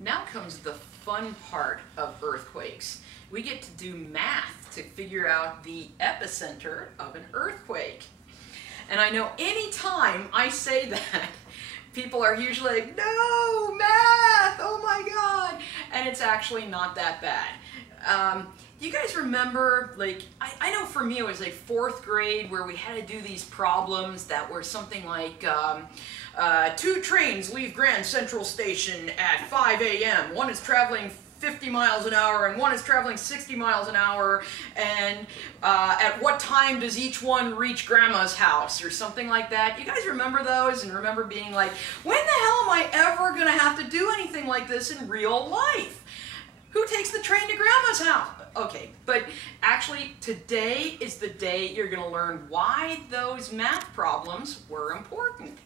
Now comes the fun part of earthquakes. We get to do math to figure out the epicenter of an earthquake. And I know anytime I say that, people are usually like, no, math, oh my God. And it's actually not that bad. You guys remember, like, I know for me it was like 4th grade where we had to do these problems that were something like, 2 trains leave Grand Central Station at 5 a.m. One is traveling 50 miles an hour and one is traveling 60 miles an hour, and at what time does each one reach Grandma's house, or something like that. You guys remember those and remember being like, when the hell am I ever going to have to do anything like this in real life? Who takes the train to Grandma's house? Okay, but actually today is the day you're going to learn why those math problems were important.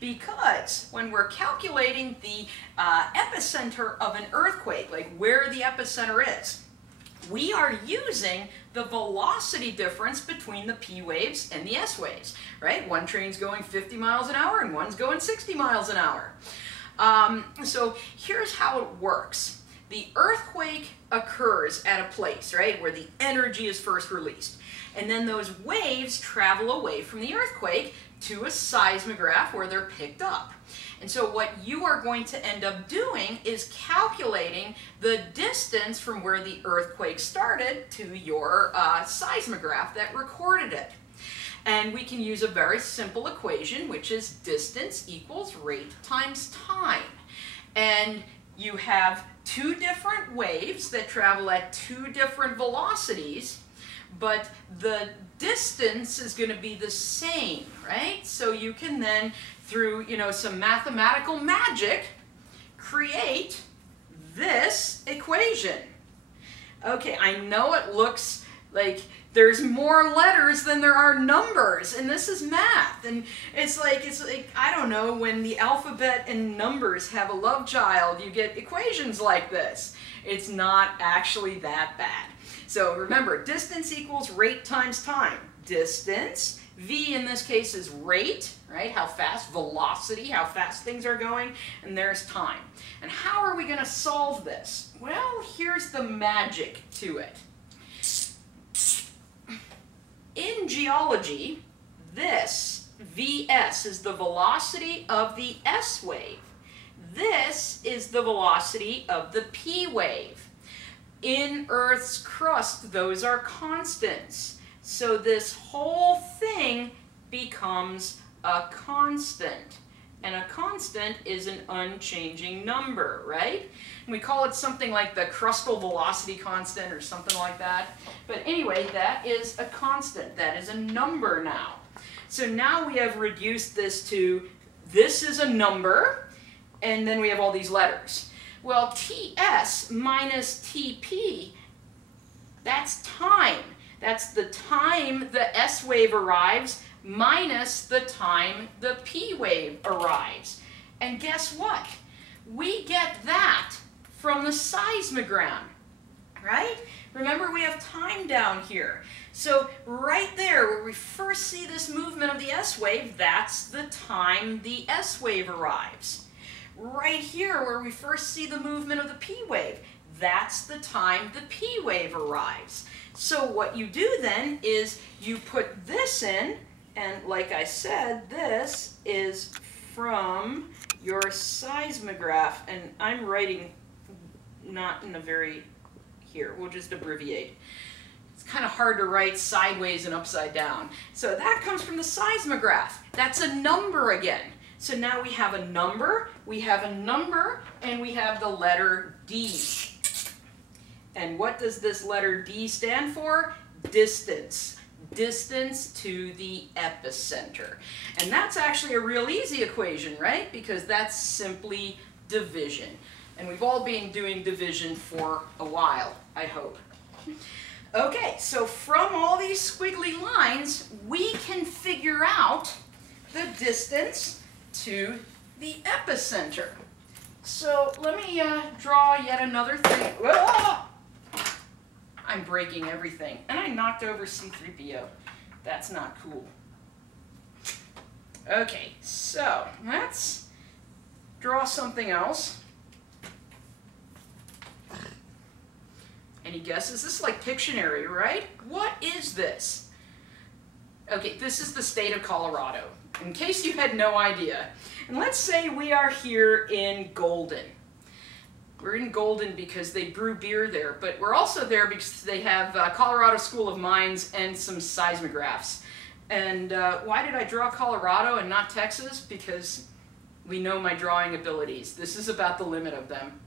Because when we're calculating the epicenter of an earthquake, like where the epicenter is, we are using the velocity difference between the P waves and the S waves, right? One train's going 50 miles an hour and one's going 60 miles an hour. So here's how it works. The earthquake occurs at a place, right, where the energy is first released. And then those waves travel away from the earthquake to a seismograph where they're picked up. And so what you are going to end up doing is calculating the distance from where the earthquake started to your seismograph that recorded it. And we can use a very simple equation, which is distance equals rate times time. And you have 2 different waves that travel at 2 different velocities, but the distance is going to be the same, right? So you can then, through, some mathematical magic, create this equation. Okay, I know it looks like there's more letters than there are numbers, and this is math, and it's like I don't know, when the alphabet and numbers have a love child, you get equations like this. It's not actually that bad. So remember, distance equals rate times time. Distance, v in this case is rate, right? How fast, velocity, how fast things are going, and there's time. And how are we going to solve this? Well, here's the magic to it. In geology, this Vs is the velocity of the S wave. This is the velocity of the P wave. In Earth's crust, those are constants. So this whole thing becomes a constant. And a constant is an unchanging number, right? And we call it something like the crustal velocity constant or something like that. But anyway, that is a constant. That is a number now. So now we have reduced this to, this is a number, and then we have all these letters. Well, Ts minus Tp, that's time. That's the time the S wave arrives minus the time the P wave arrives. And guess what? We get that from the seismogram, right? Remember, we have time down here. So right there, where we first see this movement of the S wave, that's the time the S wave arrives. Right here, where we first see the movement of the P wave, that's the time the P wave arrives. So what you do then is you put this in, and like I said, this is from your seismograph, and I'm writing not in a very, here, we'll just abbreviate. It's kind of hard to write sideways and upside down. So that comes from the seismograph. That's a number again. So now we have a number, and we have the letter D. And what does this letter D stand for? Distance. Distance to the epicenter. And that's actually a real easy equation, right? Because that's simply division. And we've all been doing division for a while, I hope. Okay, so from all these squiggly lines, we can figure out the distance to the epicenter. So let me draw yet another thing. Whoa! I'm breaking everything. And I knocked over C-3PO. That's not cool. Okay, so let's draw something else. Any guesses? This is like Pictionary, right? What is this? Okay, this is the state of Colorado, in case you had no idea. And let's say we are here in Golden. We're in Golden because they brew beer there, but we're also there because they have Colorado School of Mines and some seismographs. And why did I draw Colorado and not Texas? Because we know my drawing abilities. This is about the limit of them.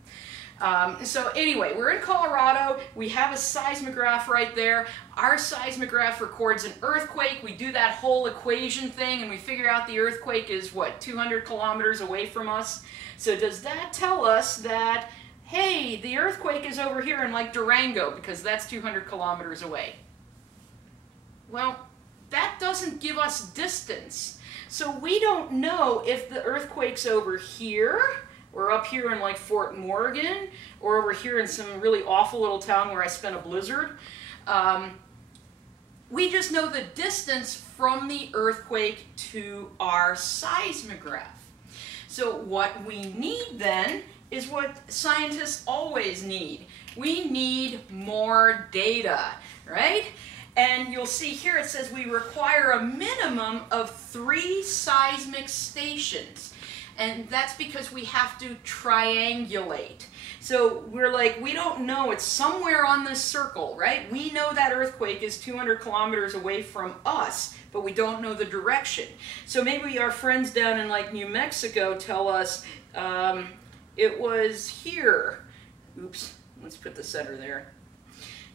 So anyway, we're in Colorado. We have a seismograph right there. Our seismograph records an earthquake. We do that whole equation thing and we figure out the earthquake is, what, 200 kilometers away from us? So does that tell us that, hey, the earthquake is over here in like Durango because that's 200 kilometers away? Well, that doesn't give us distance. So we don't know if the earthquake's over here, or up here in like Fort Morgan, or over here in some really awful little town where I spent a blizzard. We just know the distance from the earthquake to our seismograph. So what we need then is what scientists always need. We need more data, right? And you'll see here it says we require a minimum of 3 seismic stations. And that's because we have to triangulate. So we're like, we don't know, it's somewhere on this circle, right? We know that earthquake is 200 kilometers away from us, but we don't know the direction. So maybe our friends down in like New Mexico tell us it was here. Oops, let's put the center there.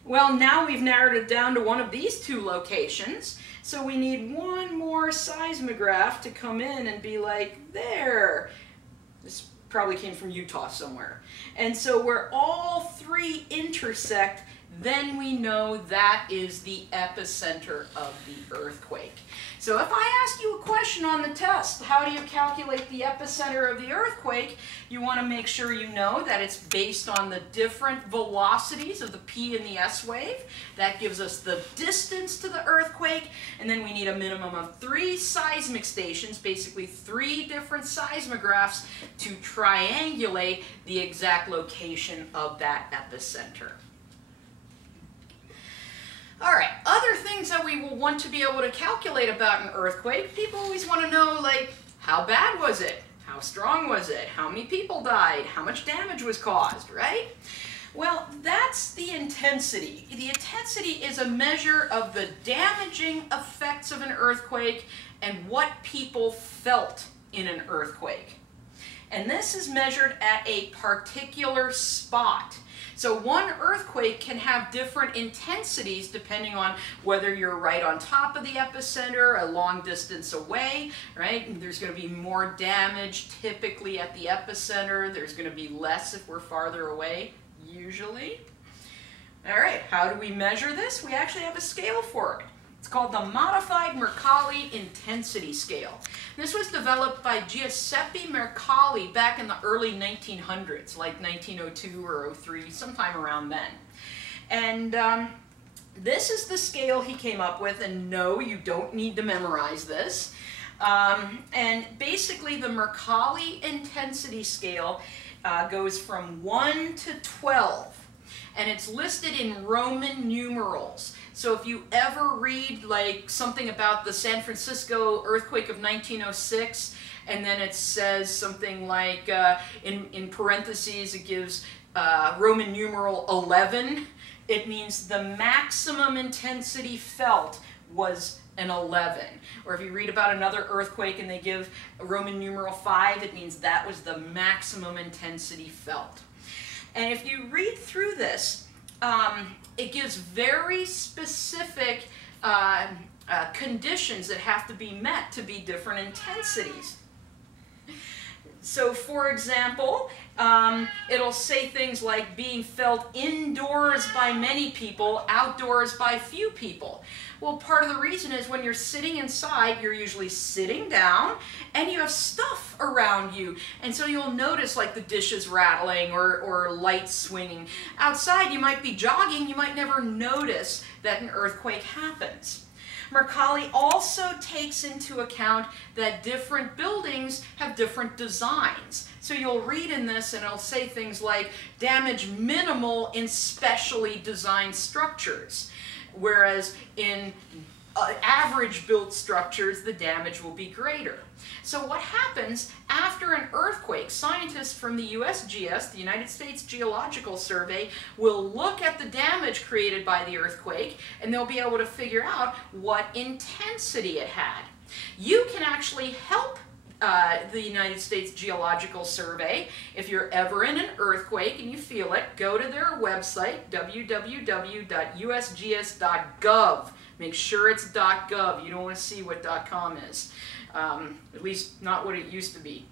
Well, now we've narrowed it down to one of these 2 locations. So we need one more seismograph to come in and be like, there. This probably came from Utah somewhere. And so where all 3 intersect, then we know that is the epicenter of the earthquake. So if I ask you a question on the test, how do you calculate the epicenter of the earthquake? You want to make sure you know that it's based on the different velocities of the P and the S wave. That gives us the distance to the earthquake, and then we need a minimum of 3 seismic stations, basically 3 different seismographs, to triangulate the exact location of that epicenter. All right, other things that we will want to be able to calculate about an earthquake, people always want to know, like, how bad was it? How strong was it? How many people died? How much damage was caused, right? Well, that's the intensity. The intensity is a measure of the damaging effects of an earthquake and what people felt in an earthquake. And this is measured at a particular spot. So one earthquake can have different intensities depending on whether you're right on top of the epicenter, a long distance away, right? And there's going to be more damage typically at the epicenter. There's going to be less if we're farther away, usually. All right, how do we measure this? We actually have a scale for it. It's called the Modified Mercalli Intensity Scale. This was developed by Giuseppe Mercalli back in the early 1900s, like 1902 or 03, sometime around then. And this is the scale he came up with, and no, you don't need to memorize this. And basically the Mercalli Intensity Scale goes from 1 to 12, and it's listed in Roman numerals. So if you ever read like something about the San Francisco earthquake of 1906, and then it says something like, in parentheses, it gives Roman numeral 11, it means the maximum intensity felt was an 11. Or if you read about another earthquake and they give a Roman numeral 5, it means that was the maximum intensity felt. And if you read through this, it gives very specific conditions that have to be met to be different intensities. So for example, it'll say things like being felt indoors by many people, outdoors by few people. Well, part of the reason is when you're sitting inside, you're usually sitting down and you have stuff around you. And so you'll notice like the dishes rattling or lights swinging. Outside, you might be jogging, you might never notice that an earthquake happens. Mercalli also takes into account that different buildings have different designs. So you'll read in this and it'll say things like damage minimal in specially designed structures, whereas in average built structures the damage will be greater. So what happens after an earthquake? Scientists from the USGS, the United States Geological Survey, will look at the damage created by the earthquake and they'll be able to figure out what intensity it had. You can actually help the United States Geological Survey. If you're ever in an earthquake and you feel it, go to their website, www.usgs.gov. Make sure it's .gov. You don't want to see what .com is. At least not what it used to be.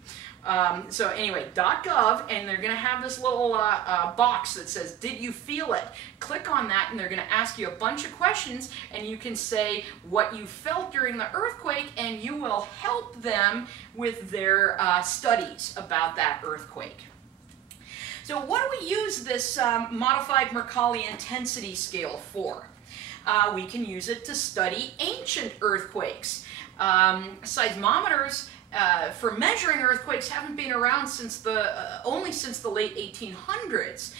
So anyway, .gov, and they're going to have this little box that says, did you feel it? Click on that and they're going to ask you a bunch of questions and you can say what you felt during the earthquake and you will help them with their studies about that earthquake. So what do we use this modified Mercalli intensity scale for? We can use it to study ancient earthquakes. Seismometers for measuring earthquakes haven't been around since only since the late 1800s.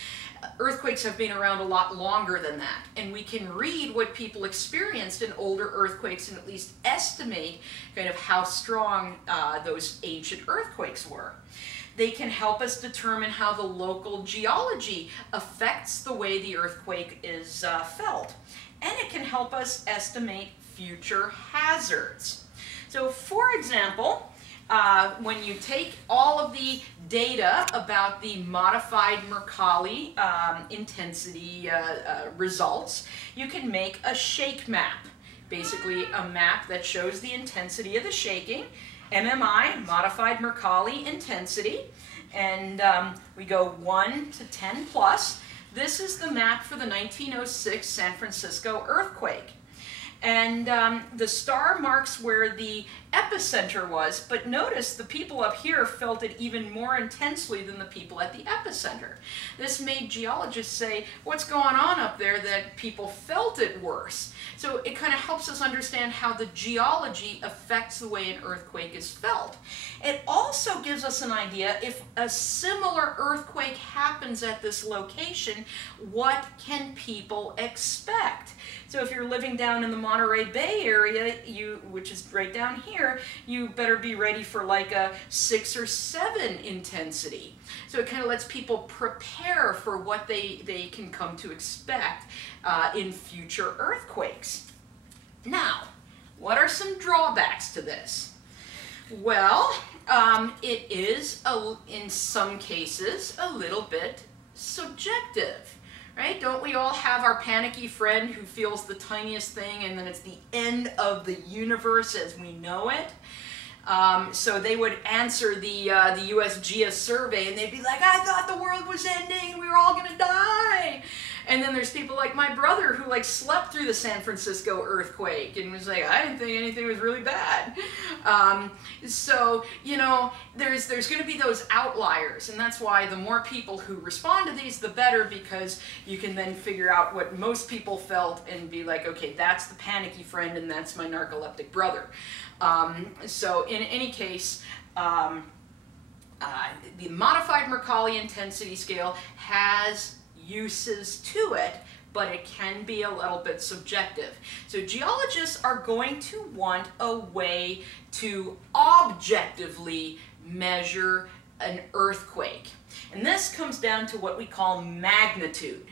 Earthquakes have been around a lot longer than that, and we can read what people experienced in older earthquakes and at least estimate kind of how strong those ancient earthquakes were. They can help us determine how the local geology affects the way the earthquake is felt. And it can help us estimate future hazards. So for example, when you take all of the data about the modified Mercalli intensity results, you can make a shake map. Basically a map that shows the intensity of the shaking, MMI, modified Mercalli intensity, and we go 1 to 10 plus. This is the map for the 1906 San Francisco earthquake. And the star marks where the epicenter was, but notice the people up here felt it even more intensely than the people at the epicenter. This made geologists say, what's going on up there that people felt it worse? So it kind of helps us understand how the geology affects the way an earthquake is felt. It also gives us an idea if a similar earthquake happens at this location, what can people expect? So if you're living down in the Monterey Bay area, which is right down here, you better be ready for like a 6 or 7 intensity. So it kind of lets people prepare for what they can come to expect in future earthquakes. Now, what are some drawbacks to this? Well, it is, in some cases, a little bit subjective. Right? Don't we all have our panicky friend who feels the tiniest thing and then it's the end of the universe as we know it? So they would answer the USGS survey and they'd be like, I thought the world was ending and we were all going to die. And then there's people like my brother who like slept through the San Francisco earthquake and was like, I didn't think anything was really bad. So, you know, there's going to be those outliers, and that's why the more people who respond to these, the better, because you can then figure out what most people felt and be like, okay, that's the panicky friend and that's my narcoleptic brother. So in any case, the modified Mercalli intensity scale has uses to it, but it can be a little bit subjective. So geologists are going to want a way to objectively measure an earthquake. And this comes down to what we call magnitude.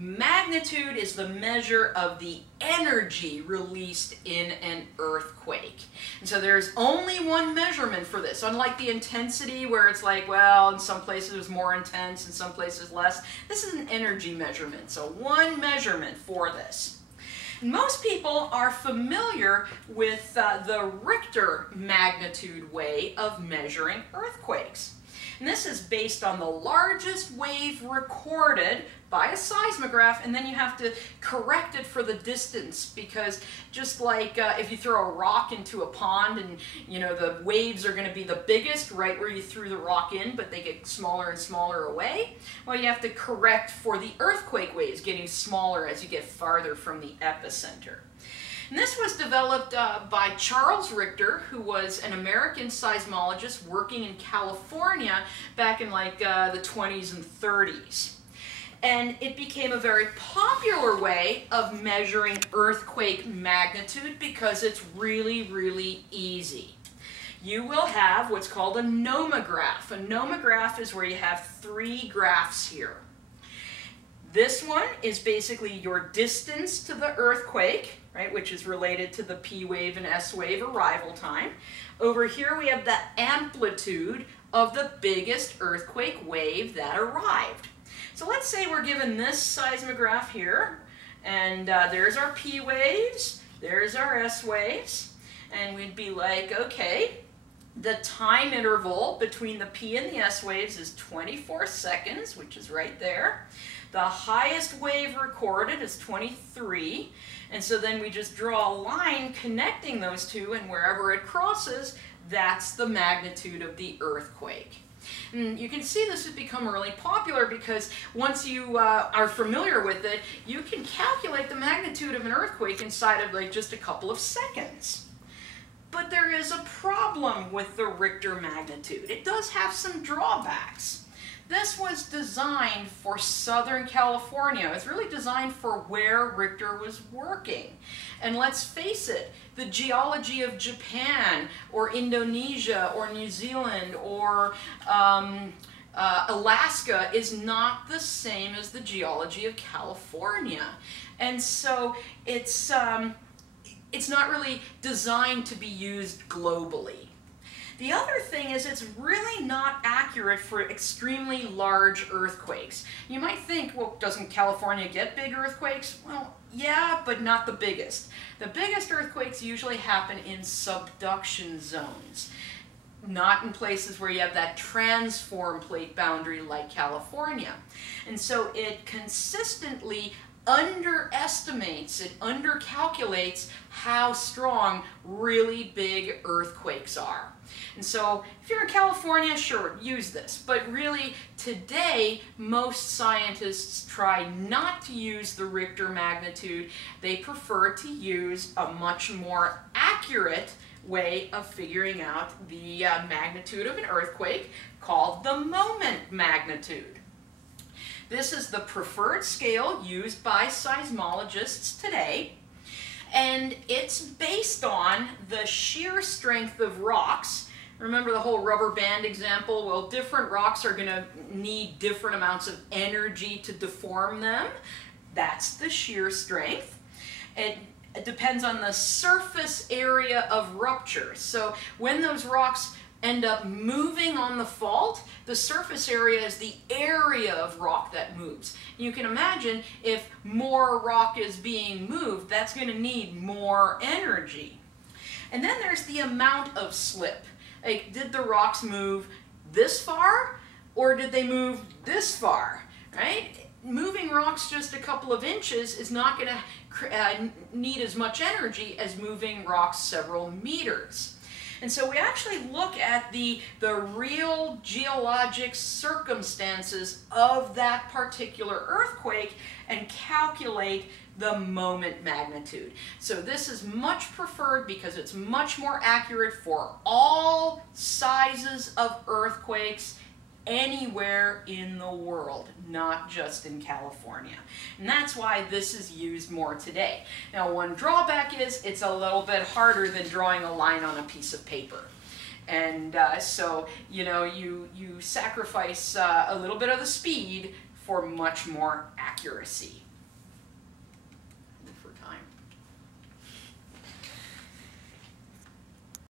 Magnitude is the measure of the energy released in an earthquake. And so there's only one measurement for this. Unlike the intensity where it's like, well, in some places it was more intense, in some places less. This is an energy measurement, so one measurement for this. Most people are familiar with the Richter magnitude way of measuring earthquakes. And this is based on the largest wave recorded by a seismograph, and then you have to correct it for the distance, because just like if you throw a rock into a pond and you know the waves are going to be the biggest right where you threw the rock in, but they get smaller and smaller away, well, you have to correct for the earthquake waves getting smaller as you get farther from the epicenter. And this was developed by Charles Richter, who was an American seismologist working in California back in like the 20s and 30s. And it became a very popular way of measuring earthquake magnitude because it's really, really easy. You will have what's called a nomograph. A nomograph is where you have 3 graphs here. This one is basically your distance to the earthquake, right, which is related to the P wave and S wave arrival time. Over here we have the amplitude of the biggest earthquake wave that arrived. So let's say we're given this seismograph here, and there's our P waves, there's our S waves, and we'd be like, okay, the time interval between the P and the S waves is 24 seconds, which is right there. The highest wave recorded is 23, and so then we just draw a line connecting those two, and wherever it crosses, that's the magnitude of the earthquake. And you can see this has become really popular because once you are familiar with it, you can calculate the magnitude of an earthquake inside of like just a couple of seconds. But there is a problem with the Richter magnitude. It does have some drawbacks. This was designed for Southern California. It's really designed for where Richter was working. And let's face it, the geology of Japan or Indonesia or New Zealand or Alaska is not the same as the geology of California. And so it's not really designed to be used globally. The other thing is it's really not accurate for extremely large earthquakes. You might think, well, doesn't California get big earthquakes? Well, yeah, but not the biggest. The biggest earthquakes usually happen in subduction zones, not in places where you have that transform plate boundary like California. And so it consistently underestimates, it undercalculates how strong really big earthquakes are. And so if you're in California, sure, use this. But really, today, most scientists try not to use the Richter magnitude. They prefer to use a much more accurate way of figuring out the magnitude of an earthquake called the moment magnitude. This is the preferred scale used by seismologists today, and it's based on the shear strength of rocks. Remember the whole rubber band example? Well, different rocks are going to need different amounts of energy to deform them. That's the shear strength. It depends on the surface area of rupture. So when those rocks end up moving on the fault, the surface area is the area of rock that moves. You can imagine if more rock is being moved, that's going to need more energy. And then there's the amount of slip. Like, did the rocks move this far or did they move this far, right? Moving rocks just a couple of inches is not going to need as much energy as moving rocks several meters. And so we actually look at the real geologic circumstances of that particular earthquake and calculate the moment magnitude. So this is much preferred because it's much more accurate for all sizes of earthquakes anywhere in the world, not just in California. And that's why this is used more today. Now, one drawback is it's a little bit harder than drawing a line on a piece of paper. And so, you know, you sacrifice a little bit of the speed for much more accuracy.